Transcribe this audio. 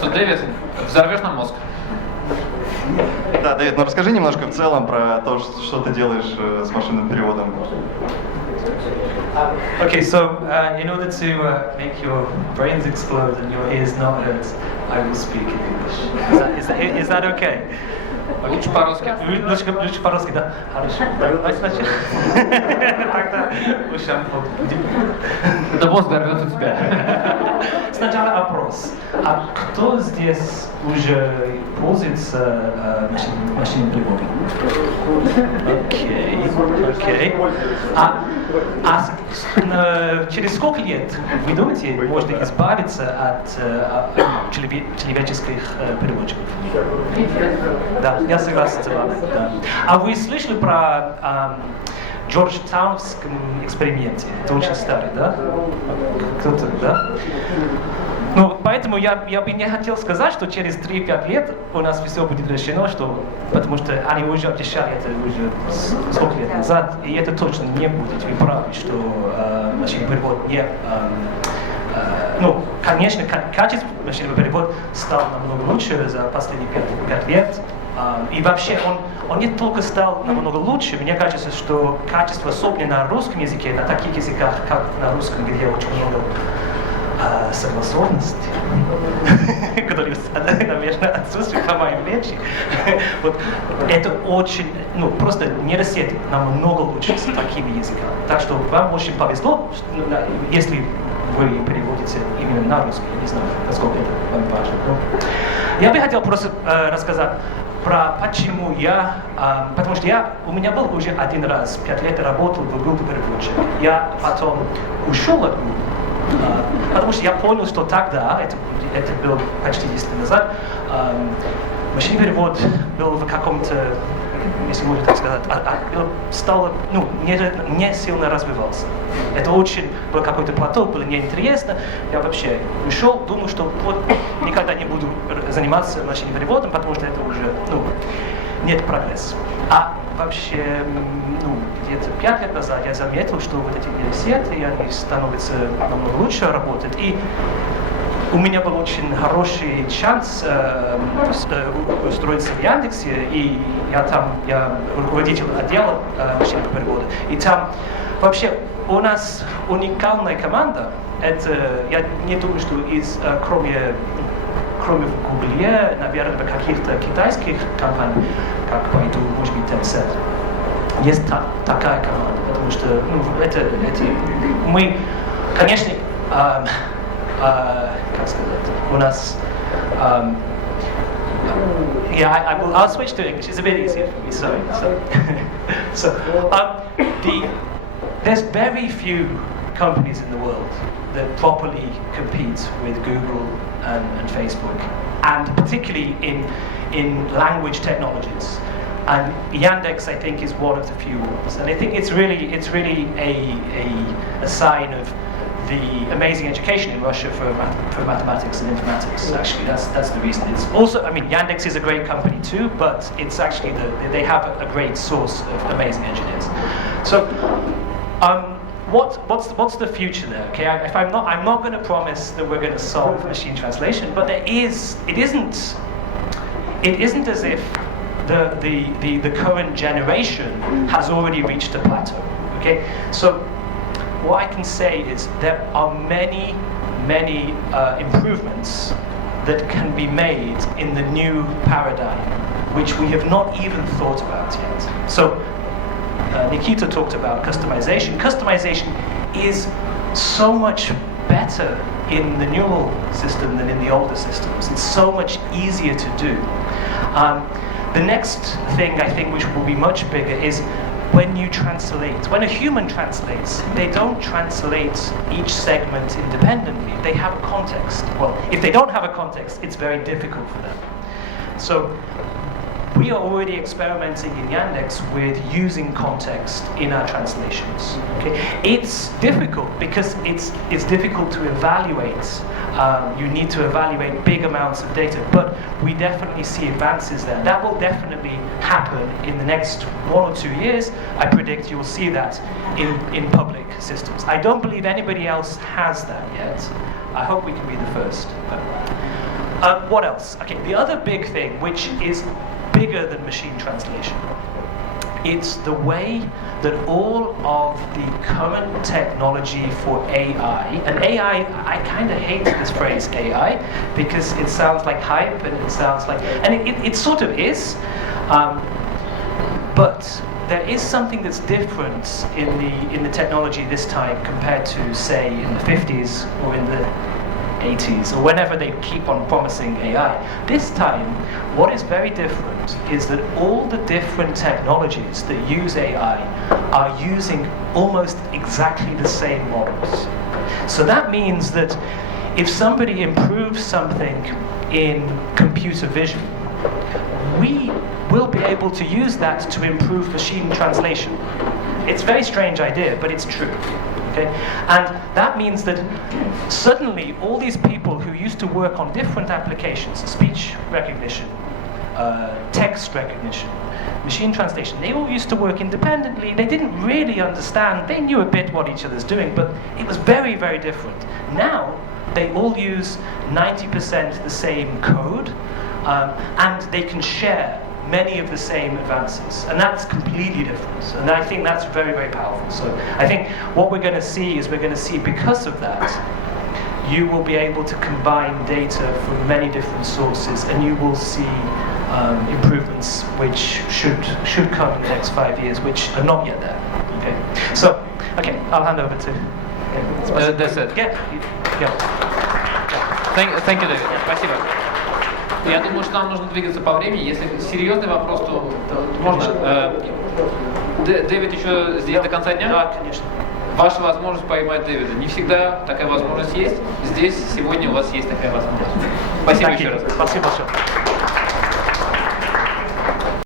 что, Дэвид, взорвешь нам мозг? Да, Дэвид, ну расскажи немножко в целом про то, что ты делаешь с машинным переводом. Okay, so in order to make your brains explode and your ears not hurt, I will speak in English. Is that okay? Лучше по-русски. Лучше по-русски, да? Хорошо. Давайте начнем. Тогда ушам. Да мозг взорвет у тебя. Сначала опрос. А кто здесь уже пользуется машинным переводом? Окей. Через сколько лет, вы думаете, можно избавиться от человеческих переводчиков? Да, я согласен с вами. Да. А вы слышали про Джорджтаунском эксперименте? Это очень старый, да? Кто-то, да? Ну, поэтому я бы не хотел сказать, что через 3-5 лет у нас все будет решено, потому что они уже обещали это уже сколько лет назад, и это точно не будет. Вы правы, что машинный перевод не... конечно, качество машинного перевода стало намного лучше за последние 5 лет. И вообще он не только стал намного лучше, мне кажется, что качество, особенно на русском языке, на таких языках, как на русском, где очень много согласованности, которые, наверное, отсутствуют по моей речи, вот, это очень, просто нейросеть намного лучше с такими языками. Так что вам очень повезло, если вы переводите именно на русский, я не знаю, насколько это вам важно. Я бы хотел просто рассказать про почему потому что у меня был уже один раз, 5 лет работал в Google переводчик. Я потом ушел от Google, потому что я понял, что тогда, это было почти 10 лет назад, машинный перевод был в каком-то, если можно так сказать, не сильно развивался. Это очень было какой-то плато, было неинтересно. Я вообще ушел, думал, что никогда не буду заниматься машинным переводом, потому что это уже, нет прогресса. А вообще, где-то 5 лет назад я заметил, что вот эти нейросети, они становятся намного лучше работать. И у меня был очень хороший шанс устроиться в Яндексе, и я руководитель отдела машинного перевода. И там вообще у нас уникальная команда. Это, я не думаю, что кроме в Гугле, наверное, в каких-то китайских компаниях, как Baidu, может быть, Tencent, есть такая команда, потому что мы, конечно, как сказать, у нас I'll switch to English. It's a bit easier for me. So there's very few companies in the world that properly compete with Google and Facebook, and particularly in language technologies. And Yandex, I think, is one of the few ones. And I think it's really a sign of the amazing education in Russia for mathematics and informatics. Actually, that's the reason. It's also, Yandex is a great company too, but it's actually they have a great source of amazing engineers. So, what's the future there? Okay, I'm not going to promise that we're going to solve machine translation, but it isn't as if the current generation has already reached a plateau. Okay, so what I can say is there are many improvements that can be made in the new paradigm, which we have not even thought about yet. So Nikita talked about customization. Customization is so much better in the neural system than in the older systems. It's so much easier to do. The next thing I think which will be much bigger is when you translate. When a human translates, they don't translate each segment independently. They have a context. Well, if they don't have a context, it's very difficult for them. So we are already experimenting in Yandex with using context in our translations. Okay? It's difficult because it's difficult to evaluate. You need to evaluate big amounts of data, but we definitely see advances there. That will definitely happen in the next 1 or 2 years. I predict you will see that in public systems. I don't believe anybody else has that yet. I hope we can be the first. What else? Okay, the other big thing, which is bigger than machine translation, it's the way that all of the current technology for AI, and AI, I kind of hate this phrase AI, because it sounds like hype, and it sounds like, and it sort of is, but there is something that's different in the technology this time compared to, say, in the 50s or in the 80s or whenever they keep on promising AI. This time, what is very different is that all the different technologies that use AI are using almost exactly the same models. So that means that if somebody improves something in computer vision, we will be able to use that to improve machine translation. It's a very strange idea, but it's true. Okay? And that means that suddenly all these people who used to work on different applications, speech recognition, text recognition, machine translation, they all used to work independently. They didn't really understand. They knew a bit what each other's doing, but it was very, very different. Now, they all use 90% the same code, and they can share many of the same advances, and that's completely different, and I think that's very, very powerful. So I think what we're going to see is because of that, you will be able to combine data from many different sources, and you will see improvements which should come in the next 5 years, which are not yet there. Okay, so I'll hand over to. That's it. Yeah. Thank you, David. Спасибо. Я думаю, что нам нужно двигаться по времени. Если серьезный вопрос, то можно. Дэвид еще здесь до конца дня? Да, конечно. Ваша возможность поймать Дэвида. Не всегда такая возможность есть. Здесь, сегодня у вас есть такая возможность. Спасибо еще раз. Спасибо большое.